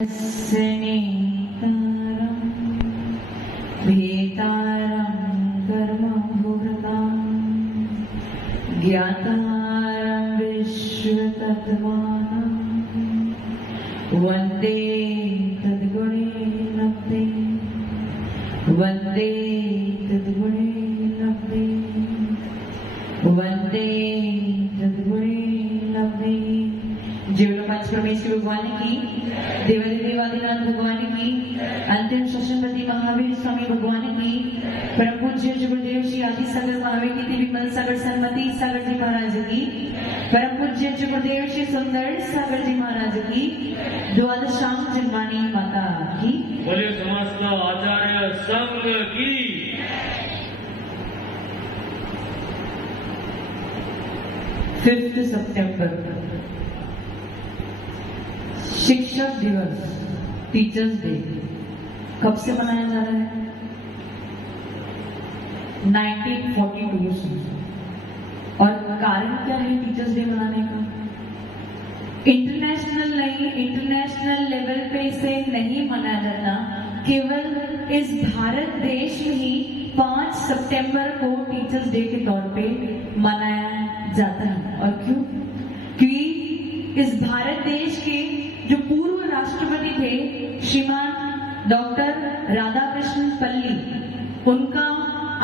स्नेतारं भेतारं कर्मभूतां ज्ञातारं विश्वतत्त्वानां वन्दे तद्गुणैर्नव्ये वन्दे तद्गुणैर्नव्ये वन्दे तद्गुणैर्नव्ये। जीवनपांच परमेश्वर भगवान की, देवादिदेवादिनाथ भगवान की, अंतिम शशनपति महावीर स्वामी भगवान की, परम पूज्य गुरुदेव श्री आदि सागर महावीर की विमल सागर सन्मति सागर जी महाराज की, परम पूज्य गुरुदेव श्री सुंदर सागर जी महाराज की, द्वादशांग जन्मानी माता की, बोलिए समस्त आचार्य संघ की। 5 सितंबर शिक्षक दिवस, टीचर्स डे कब से मनाया जा रहा है? 1942 से। और कारण क्या है टीचर्स डे मनाने का? इंटरनेशनल नहीं, इंटरनेशनल लेवल पे इसे नहीं मनाया जाता, केवल इस भारत देश में ही 5 सितंबर को टीचर्स डे के तौर पे मनाया जाता है। और क्यों? क्योंकि इस भारत देश के जो पूर्व राष्ट्रपति थे श्रीमान डॉक्टर राधाकृष्ण पल्ली, उनका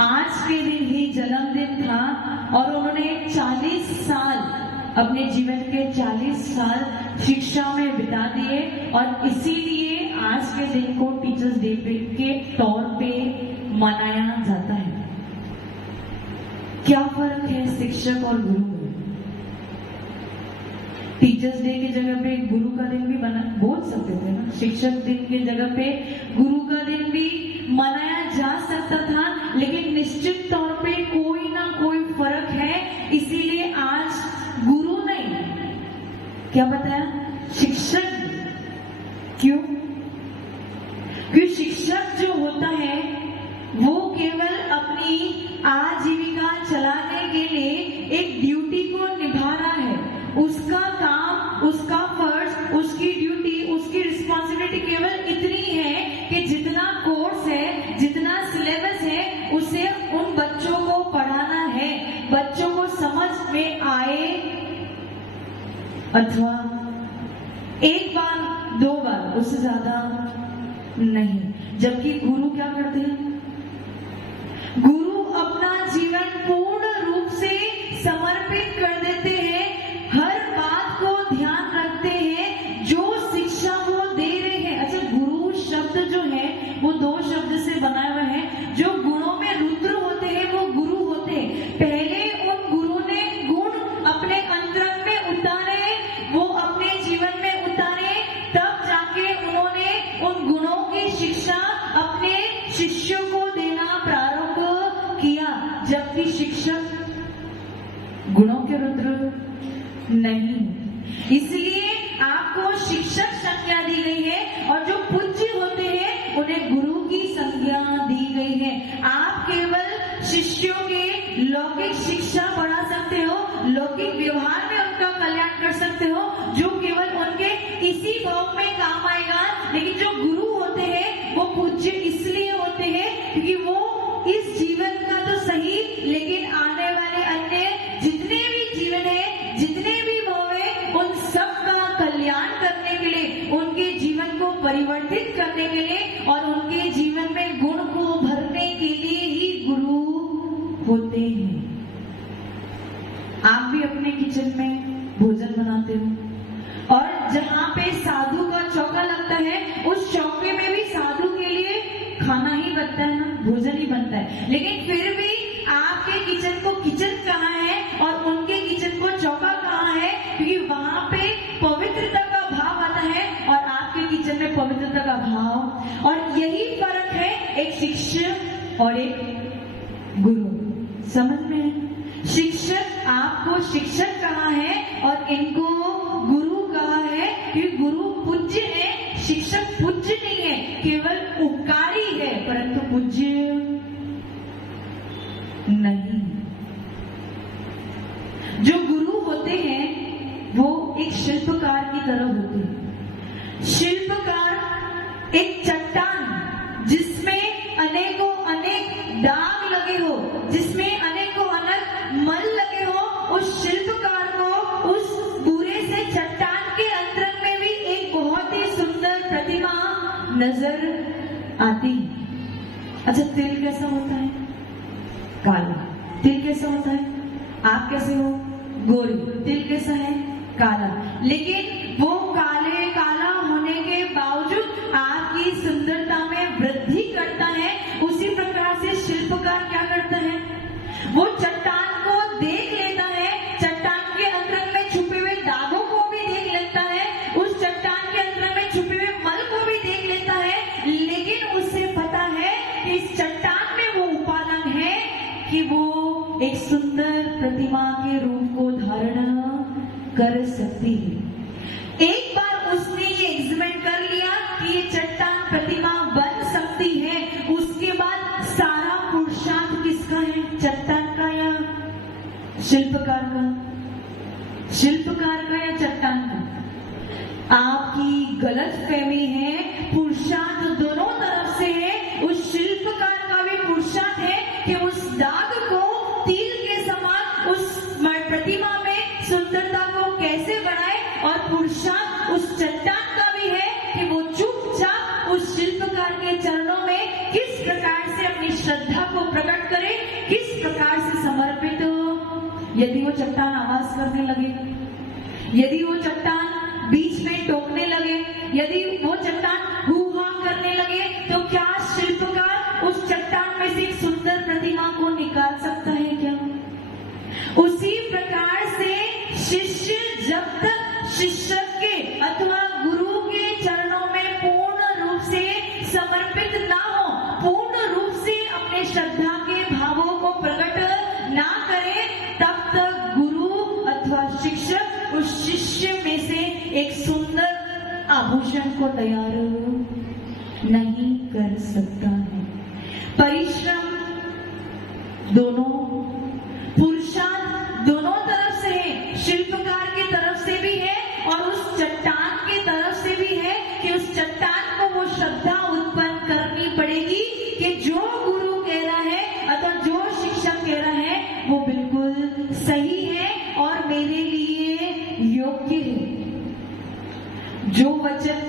आज के दिन ही जन्मदिन था और उन्होंने 40 साल, अपने जीवन के 40 साल शिक्षा में बिता दिए और इसीलिए आज के दिन को टीचर्स डे के तौर पे मनाया जाता है। क्या फर्क है शिक्षक और गुरु में? टीचर्स डे की जगह पे गुरु का दिन भी बोल सकते थे ना, शिक्षक दिन की जगह पे गुरु का दिन भी मनाया जा सकता था, लेकिन निश्चित तौर पे कोई ना कोई फर्क है, इसीलिए आज गुरु नहीं, क्या बताया, शिक्षक। क्यों? क्योंकि शिक्षक जो होता है वो केवल अपनी आजीविका चलाने के लिए एक ड्यूटी को निभा रहा है। उसका काम, उसका फर्ज, उसकी ड्यूटी, उसकी रिस्पॉन्सिबिलिटी केवल इतनी है कि जितना कोर्स है, जितना सिलेबस है, उसे उन बच्चों को पढ़ाना है, बच्चों को समझ में आए अथवा एक बार 2 बार, उससे ज्यादा नहीं। जबकि गुरु क्या करते हैं? गुरु अपना जीवन पूर्ण रूप से समर्पित कर देते हैं, हर बात को ध्यान रखते हैं, जो शिक्षा वो दे रहे हैं। अच्छा, गुरु शब्द जो है वो 2 शब्द से बनाया हुआ है। जो गुणों में रुद्र होते हैं वो गुरु होते हैं। पहले उन गुरु ने गुण अपने अंतरंग में उतारे, वो अपने जीवन में उतारे, तब जाके उन्होंने उन गुणों की शिक्षा अपने शिष्यों को देना प्रारंभ किया। जबकि शिक्षक गुणों के रुद्र नहीं, इसलिए आपको शिक्षक संज्ञा दी गई है और जो पूज्य होते हैं उन्हें गुरु की संज्ञा दी गई है। आप केवल शिष्यों के लौकिक शिक्षा बढ़ा सकते हो, लौकिक व्यवहार में उनका कल्याण कर सकते हो, जो केवल उनके इसी भोग में काम आएगा। लेकिन जो गुरु होते हैं वो पूज्य इसलिए होते हैं क्योंकि वो इस जीवन का तो सही, लेकिन आने वाले अन्य जितने भी जीवन है, जितने भी भाव है, उन सब का कल्याण करने के लिए, उनके जीवन को परिवर्तित करने के लिए और उनके जीवन में गुण को भरने के लिए ही गुरु होते हैं। आप भी अपने किचन में भोजन बनाते हो और जहाँ पे साधु का चौका लगता है, उस चौके में भी साधु के लिए खाना ही बनता है ना, भोजन ही बनता है। लेकिन फिर भी आपके किचन को किचन कहाँ है और उनके किचन को चौका कहाँ है? क्योंकि वहां पे पवित्रता का भाव आता है और आपके किचन में पवित्रता का भाव। और यही फर्क है एक शिक्षक और एक गुरु। समझ में? शिक्षक, आपको शिक्षक कहा है और इनको गुरु कहा है, क्योंकि गुरु पूज्य है, शिक्षक पूज्य नहीं है, केवल उपकारी है, परंतु पूज्य नहीं। जो गुरु होते हैं वो एक शिल्पकार की तरह होते हैं। शिल्पकार एक चट्टान जिसमें अनेकों अनेक दाग लगे हो, जिसमें अनेकों अनेक मल लगे हो, उस शिल्पकार को उस पूरे से चट्टान के अंतरंग में भी एक बहुत ही सुंदर प्रतिमा नजर आती। अच्छा, तिल कैसा होता है? काला। तिल कैसा होता है? आप कैसे हो? गोरी। तिल कैसा है? काला। लेकिन वो काला होने के बावजूद आपकी सुंदरता में वृद्धि करता है। उसी प्रकार से शिल्पकार क्या करता है? वो चट्टान को देख लेता है, चट्टान के अंतरंग में छुपे हुए दागों को भी देख लेता है, उस चट्टान के अंतरंग में छुपे हुए मल को भी देख लेता है, लेकिन उसे पता है कि इस चट्टान में वो उपादान है कि वो एक सुंदर प्रतिमा के रूप को धारण कर सकती है। एक बार उसने ये एग्जामिन कर लिया कि ये चट्टान प्रतिमा बन सकती है, उसके बाद सारा पुरुषार्थ किसका है? चट्टान का या शिल्पकार का? शिल्पकार का या चट्टान का? आपकी गलत फहमी है। पुरुषार्थ दोनों तरफ से है। उस शिल्पकार का भी पुरुषार्थ है कि उस दाग को तिल के समान उस प्रतिमा में सुंदरता को कैसे बढ़ाए, और पुरुषार्थ उस चट्टान का भी है कि वो चुपचाप उस शिल्पकार के चरणों में किस प्रकार से अपनी श्रद्धा को प्रकट करे, किस प्रकार से समर्पित हो। यदि वो चट्टान आवाज करने लगे, यदि वो चट्टान बीच में टोकने लगे, यदि वो चट्टान हू-हा करने लगे, तो क्या शिल्पकार उस चट्टान में से एक सुंदर प्रतिमा को निकाल सकता है क्या? उसी प्रकार से शिष्य जब तक शिक्षक के अथवा गुरु के चरणों में पूर्ण रूप से समर्पित ना हो, पूर्ण रूप से अपने श्रद्धा के भावों को प्रकट ना करे, तब तक गुरु अथवा शिक्षक उस शिष्य में से एक सुंदर आभूषण को तैयार नहीं कर सकता है। परिश्रम दोनों, पुरुषार्थ दोनों तरफ से है, शिल्पकार की तरफ से भी है और उस चट्टान की तरफ से भी है कि उस चट्टान को वो श्रद्धा उत्पन्न करनी पड़ेगी कि जो गुरु कह रहा है अथवा जो शिक्षक कह रहा है वो बिल्कुल सही है और मेरे लिए योग्य है। जो वचन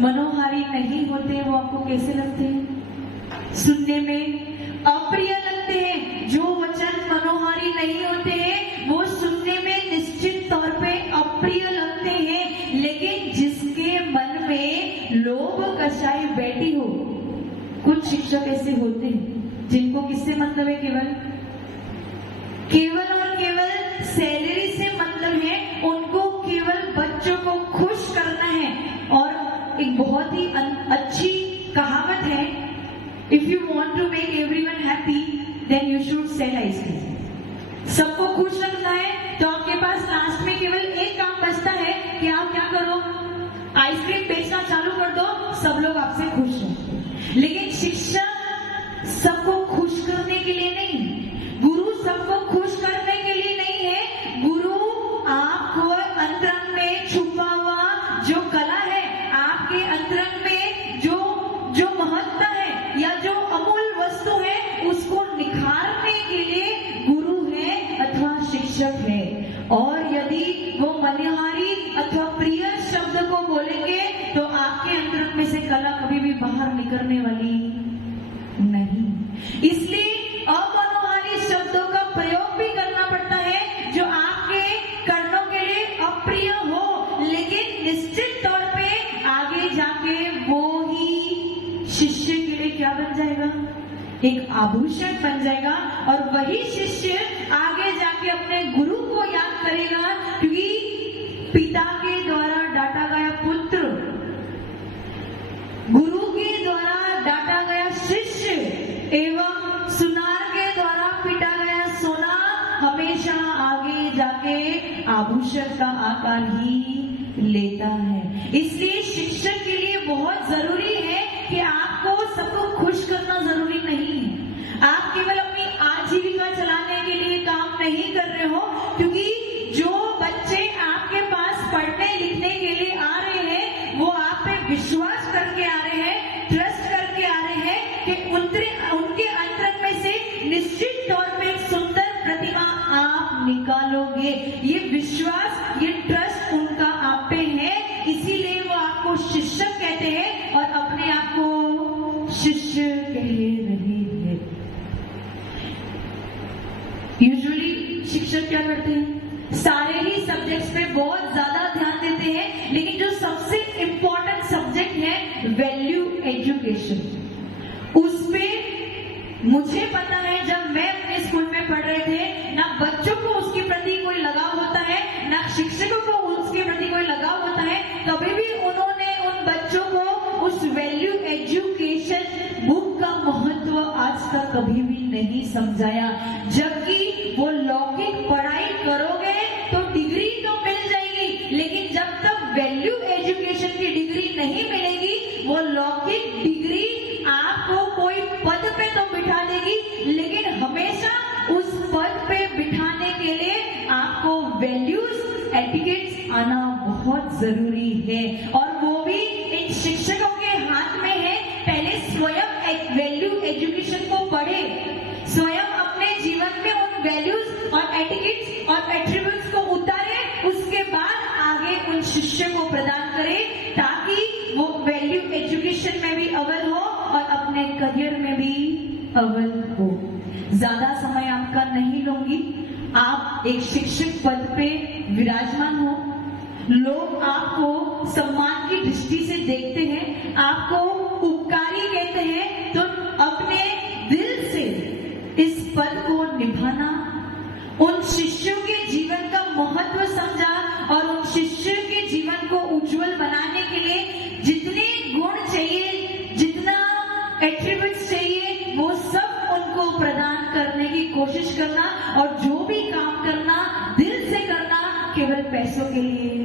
मनोहारी नहीं होते वो आपको कैसे लगते हैं? सुनने में अप्रिय लगते हैं। जो वचन मनोहारी नहीं होते हैं वो सुनने में निश्चित तौर पे अप्रिय लगते हैं, लेकिन जिसके मन में लोभ कषाय बैठी हो, कुछ शिक्षक ऐसे होते हैं जिनको किससे मतलब है? केवल और केवल सैलरी से मतलब है। उनको केवल बच्चों को खुश करना है। और एक बहुत ही अच्छी कहावत है, if you want to make everyone happy then you should sell ice cream. सबको खुश रखना है तो आपके पास लास्ट में केवल एक काम बचता है कि आप क्या करो? आइसक्रीम बेचना चालू कर दो, सब लोग आपसे खुश हो। लेकिन शिक्षा सबको खुश करने के लिए नहीं, गुरु सबको खुश करने के लिए नहीं है। गुरु आपको अंतरंग में छुपा हुआ जो कला है, आपके अंतरंग में जो महत्ता है या जो अमूल वस्तु है, उसको निखारने के लिए गुरु है अथवा शिक्षक है। और यदि वो मनोहारी अथवा प्रिय शब्द को बोलेंगे तो आपके अंतरंग में से कला कभी भी बाहर निकलने वाली नहीं। इसलिए अमनोहारी शब्दों का प्रयोग भी करना पड़ता है जो आपके कर्णों के लिए अप्रिय हो, लेकिन निश्चित तौर पे आगे जाके वो ही शिष्य के लिए क्या बन जाएगा? एक आभूषण बन जाएगा। और वही शिष्य आगे जाके अपने गुरु को याद करेगा, क्योंकि पिता के द्वारा डांटा गया पुत्र, गुरु के द्वारा डांटा गया शिष्य एवं सुनार के द्वारा पिटा गया सोना हमेशा आगे जाके आभूषण का आकार ही लेता है। इसलिए शिक्षक के लिए बहुत जरूरी है कि आपको सबको खुश करना जरूरी नहीं है। आप केवल अपनी आजीविका चलाने के लिए काम नहीं कर रहे हो, क्योंकि जो बच्चे आपके पास पढ़ने लिखने के लिए आ रहे हैं वो आप पे विश्वास करके आ रहे हैं ट्रस्ट करके आ रहे हैं कि उनके अंतरंग में से निश्चित तौर पे एक सुंदर प्रतिमा आप निकालोगे। ये विश्वास, ये ट्रस्ट उनका आप पे है, इसीलिए वो आपको शिक्षक कहते हैं और अपने आप को शिष्य कह रहे हैं। यूजुअली शिक्षक क्या करते हैं, सारे ही सब्जेक्ट्स पे बहुत ज्यादा ध्यान देते हैं, लेकिन जो सबसे इंपॉर्टेंट सब्जेक्ट है वैल्यू एजुकेशन, उस पे मुझे पता है जब मैं अपने स्कूल में पढ़ रहे थे, ना बच्चों को उसके प्रति कोई लगाव होता है, ना शिक्षकों को उसके प्रति कोई लगाव होता है। कभी भी उन्होंने उन बच्चों को उस वैल्यू एजुकेशन बुक का महत्व आज तक कभी भी नहीं समझाया। जबकि वो लौकिक पढ़ाई करोगे तो डिग्री तो मिल जाएगी, लेकिन जब तक वैल्यू एजुकेशन की डिग्री नहीं मिलेगी, वो लौकिक डिग्री आपको कोई पद पे तो बिठा देगी, लेकिन हमेशा उस पद पे बिठाने के लिए आपको वैल्यूज एटिकेट्स आना बहुत जरूरी है, और वो भी इन शिक्षकों के हाथ में है। पहले स्वयं एक वैल्यू एजुकेशन को पढ़े, स्वयं अपने जीवन में उन वैल्यूज और एटिकेट्स और एट्रीब्यूट्स को उतारे, उसके बाद आगे उन शिष्यों को प्रदान करे, ताकि वो वैल्यू एजुकेशन में भी अव्वल हो और अपने करियर में भी अव्वल हो। ज्यादा समय आपका नहीं लूंगी। आप एक शिक्षक पद पे विराजमान हो, लोग आपको सम्मान की दृष्टि से देखते हैं, आपको उपकारी कहते हैं, तो अपने दिल से इस पद को निभाना, उन शिष्यों के जीवन का महत्व समझा और उन शिष्यों के जीवन को उज्जवल बनाने के लिए जितने गुण चाहिए, जितना एट्रीब्यूट्स चाहिए, वो सब उनको प्रदान करने की कोशिश करना, और जो भी काम करना दिल से करना, केवल पैसों के लिए।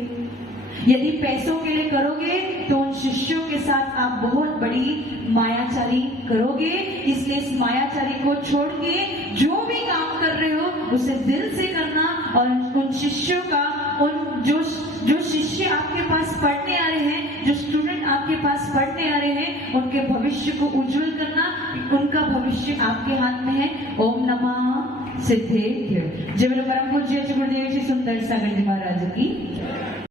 यदि पैसों के लिए करोगे तो उन शिष्यों के साथ आप बहुत बड़ी मायाचारी करोगे। इसलिए इस मायाचारी को छोड़ के जो भी काम कर रहे हो उसे दिल से करना, और उन शिष्यों का, उन जो शिष्य आपके पास पढ़ने आ रहे हैं, जो स्टूडेंट आपके पास पढ़ने आ रहे हैं, उनके भविष्य को उज्जवल करना, उनका भविष्य आपके हाथ में है। ओम नमः सिद्धेभ्यो। जय बोलो परम पूज्य गुरुदेव जी सुंदर सागर जी महाराज की।